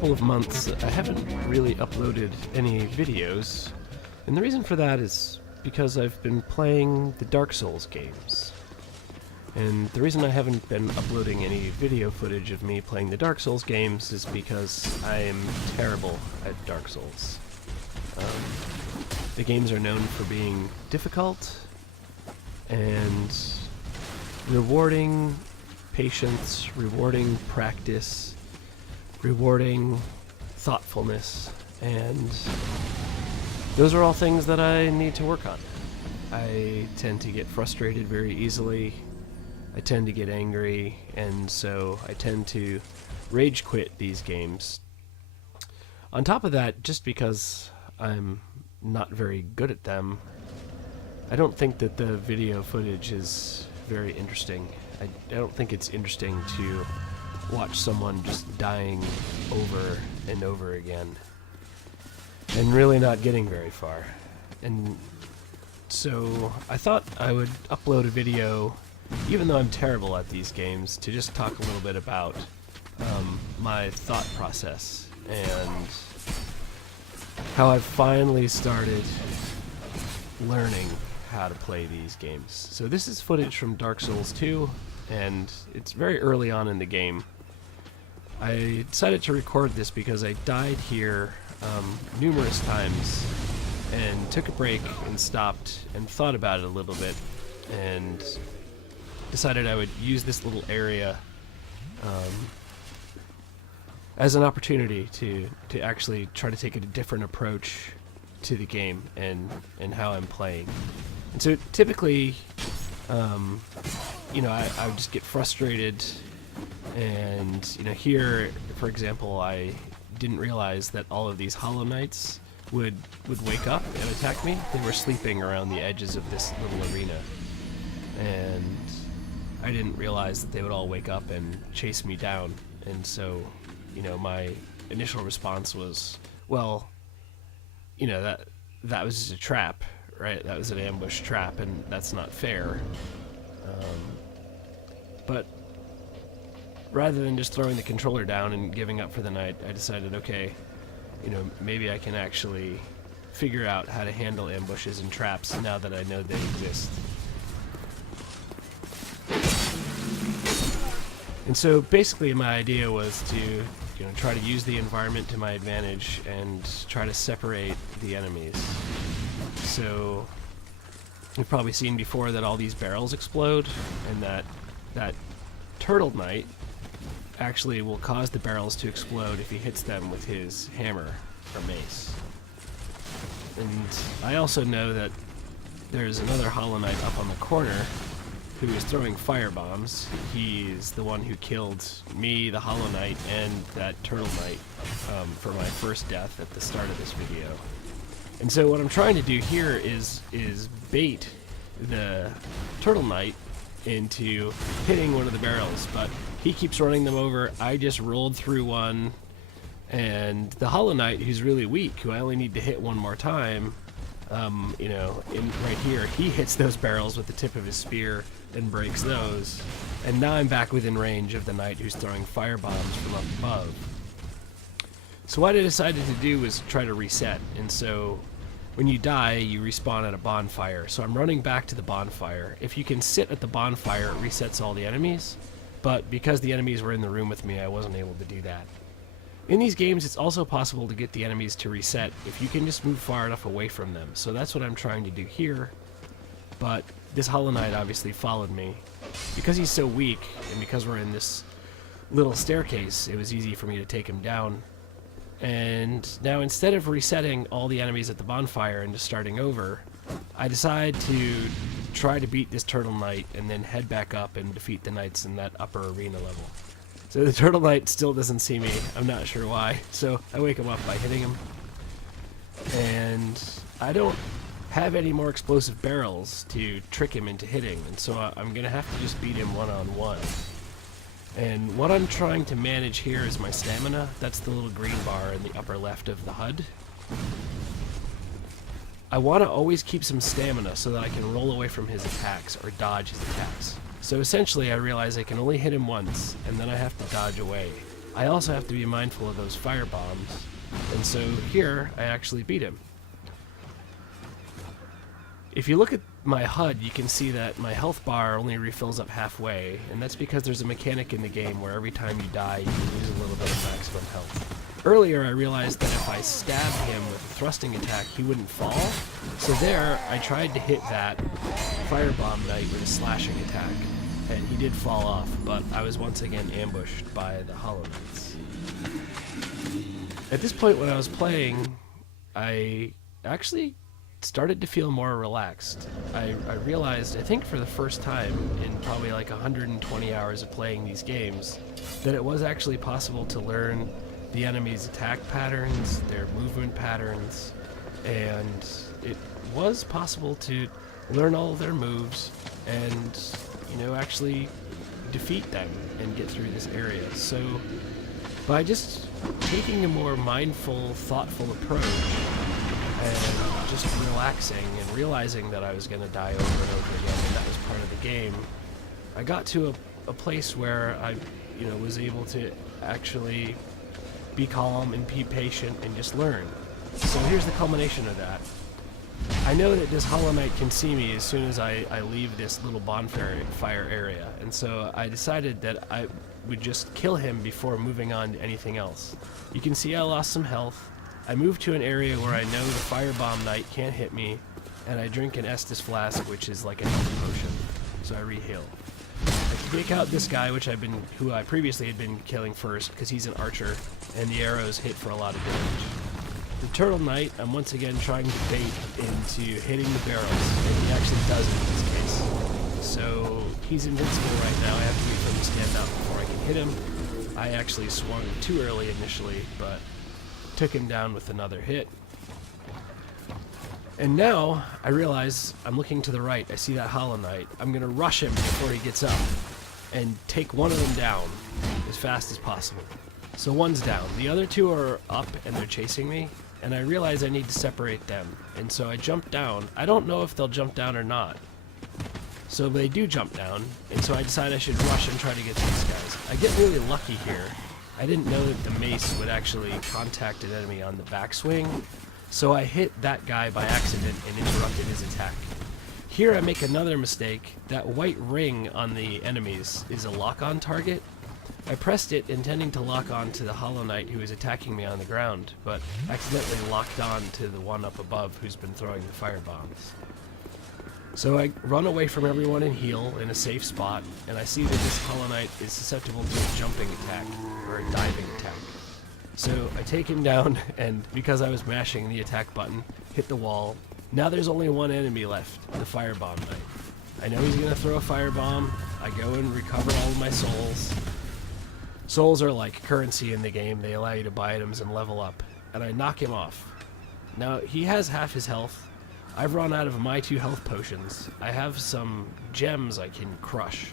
couple of months, I haven't really uploaded any videos, and the reason for that is because I've been playing the Dark Souls games. And the reason I haven't been uploading any video footage of me playing the Dark Souls games is because I am terrible at Dark Souls. The games are known for being difficult and rewarding patience, rewarding practice, rewarding thoughtfulness, and those are all things that I need to work on. I tend to get frustrated very easily, I tend to get angry, and so I tend to rage quit these games. On top of that, just because I'm not very good at them, I don't think that the video footage is very interesting. I don't think it's interesting to watch someone just dying over and over again and really not getting very far. And so I thought I would upload a video, even though I'm terrible at these games, to just talk a little bit about my thought process and how I've finally started learning how to play these games. So this is footage from Dark Souls 2, and it's very early on in the game. I decided to record this because I died here numerous times and took a break and stopped and thought about it a little bit and decided I would use this little area as an opportunity to actually try to take a different approach to the game and how I'm playing. And so typically, I would just get frustrated, and here, for example, I didn't realize that all of these Hollow Knights would wake up and attack me. They were sleeping around the edges of this little arena, and I didn't realize that they would all wake up and chase me down. And so, my initial response was, well, that was just a trap, right? That was an ambush trap, and that's not fair. But rather than just throwing the controller down and giving up for the night, I decided, okay, maybe I can actually figure out how to handle ambushes and traps now that I know they exist. And so basically my idea was to try to use the environment to my advantage and try to separate the enemies. So you've probably seen before that all these barrels explode, and that Turtle Knight actually will cause the barrels to explode if he hits them with his hammer or mace. And I also know that there's another Hollow Knight up on the corner who is throwing fire bombs. He's the one who killed me, the Hollow Knight, and that Turtle Knight for my first death at the start of this video. And so what I'm trying to do here is bait the Turtle Knight into hitting one of the barrels, but he keeps running them over. I just rolled through one, and the Hollow Knight, who's really weak, who I only need to hit one more time, right here, he hits those barrels with the tip of his spear and breaks those. And now I'm back within range of the knight who's throwing fire bombs from up above. So what I decided to do was try to reset. And so when you die, you respawn at a bonfire. So I'm running back to the bonfire. If you can sit at the bonfire, it resets all the enemies. But because the enemies were in the room with me, I wasn't able to do that. In these games, it's also possible to get the enemies to reset if you can just move far enough away from them. So that's what I'm trying to do here. But this Hollow Knight obviously followed me. Because he's so weak, and because we're in this little staircase, it was easy for me to take him down. And now instead of resetting all the enemies at the bonfire and just starting over, I decide to try to beat this Turtle Knight and then head back up and defeat the knights in that upper arena level. So the Turtle Knight still doesn't see me. I'm not sure why. So I wake him up by hitting him. And I don't have any more explosive barrels to trick him into hitting. And so I'm going to have to just beat him one-on-one. And what I'm trying to manage here is my stamina. That's the little green bar in the upper left of the HUD. I want to always keep some stamina so that I can roll away from his attacks or dodge his attacks. So essentially I realize I can only hit him once, and then I have to dodge away. I also have to be mindful of those fire bombs. And so here, I actually beat him. If you look at my HUD, you can see that my health bar only refills up halfway, and that's because there's a mechanic in the game where every time you die, you lose a little bit of maximum health. Earlier, I realized that if I stabbed him with a thrusting attack, he wouldn't fall. So there, I tried to hit that Firebomb Knight with a slashing attack, and he did fall off, but I was once again ambushed by the Hollow Knights. At this point when I was playing, I actually started to feel more relaxed. I realized, I think for the first time in probably like 120 hours of playing these games, that it was actually possible to learn the enemy's attack patterns, their movement patterns, and it was possible to learn all of their moves and, you know, actually defeat them and get through this area. So by just taking a more mindful, thoughtful approach and just relaxing and realizing that I was going to die over and over again, and that was part of the game, I got to a place where I, you know, was able to actually be calm and be patient and just learn. So here's the culmination of that. I know that this Hollow Knight can see me as soon as I leave this little bonfire area, and so I decided that I would just kill him before moving on to anything else. You can see I lost some health. I moved to an area where I know the Firebomb Knight can't hit me, and I drink an Estus Flask, which is like a health potion, so I re-heal. I take out this guy, who I previously had been killing first, because he's an archer, and the arrows hit for a lot of damage. The Turtle Knight, I'm once again trying to bait into hitting the barrels, and he actually does it in this case. So he's invincible right now. I have to wait for him to stand up before I can hit him. I actually swung too early initially, but took him down with another hit. And now I realize I'm looking to the right. I see that Hollow Knight. I'm going to rush him before he gets up and take one of them down as fast as possible. So one's down. The other two are up and they're chasing me, and I realize I need to separate them. And so I jump down. I don't know if they'll jump down or not. So they do jump down, and so I decide I should rush and try to get these guys. I get really lucky here. I didn't know that the mace would actually contact an enemy on the backswing, so I hit that guy by accident and interrupted his attack. Here I make another mistake. That white ring on the enemies is a lock-on target. I pressed it intending to lock on to the Hollow Knight who is attacking me on the ground, but accidentally locked on to the one up above who's been throwing the fire bombs. So I run away from everyone and heal in a safe spot, and I see that this Hollow Knight is susceptible to a jumping attack, or a diving attack. So I take him down, and because I was mashing the attack button, hit the wall. Now there's only one enemy left, the Firebomb Knight. I know he's going to throw a firebomb. I go and recover all of my souls. Souls are like currency in the game. They allow you to buy items and level up. And I knock him off. Now, he has half his health. I've run out of my 2 health potions. I have some gems I can crush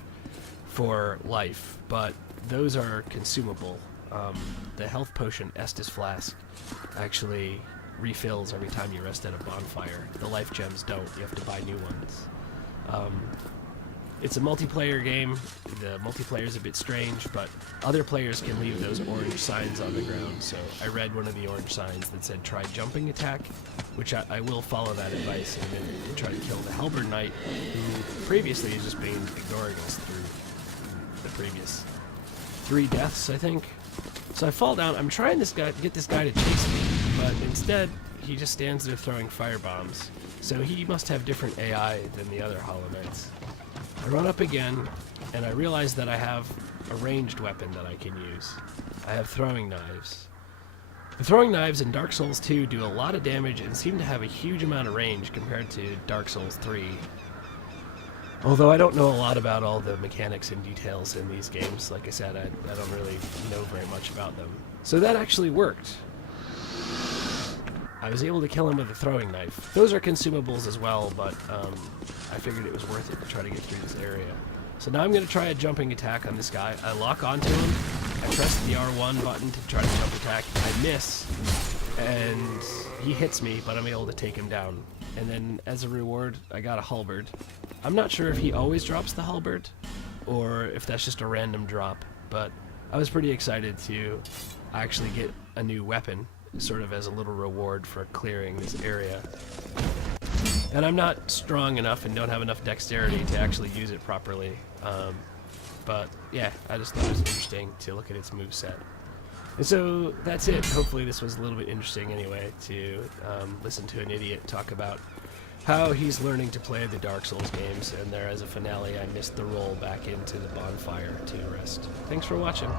for life, but those are consumable. The health potion, Estus Flask, actually refills every time you rest at a bonfire. The life gems don't. You have to buy new ones. It's a multiplayer game. The multiplayer is a bit strange, but other players can leave those orange signs on the ground. So I read one of the orange signs that said try jumping attack, which I will follow that advice and then try to kill the Halberd Knight, who previously has just been ignoring us through the previous 3 deaths, I think. So I fall down. I'm trying to get this guy to chase me, but instead he just stands there throwing fire bombs. So he must have different AI than the other Hollow Knights. I run up again, and I realize that I have a ranged weapon that I can use. I have throwing knives. The throwing knives in Dark Souls 2 do a lot of damage and seem to have a huge amount of range compared to Dark Souls 3. Although I don't know a lot about all the mechanics and details in these games. Like I said, I don't really know very much about them. So that actually worked. I was able to kill him with a throwing knife. Those are consumables as well, but I figured it was worth it to try to get through this area. So now I'm going to try a jumping attack on this guy. I lock onto him. I press the R1 button to try to jump attack. I miss, and he hits me, but I'm able to take him down. And then as a reward, I got a halberd. I'm not sure if he always drops the halberd, or if that's just a random drop, but I was pretty excited to actually get a new weapon, sort of as a little reward for clearing this area. And I'm not strong enough and don't have enough dexterity to actually use it properly. But yeah, I just thought it was interesting to look at its moveset. And so that's it. Hopefully this was a little bit interesting anyway, to listen to an idiot talk about how he's learning to play the Dark Souls games, and there as a finale I missed the roll back into the bonfire to rest. Thanks for watching.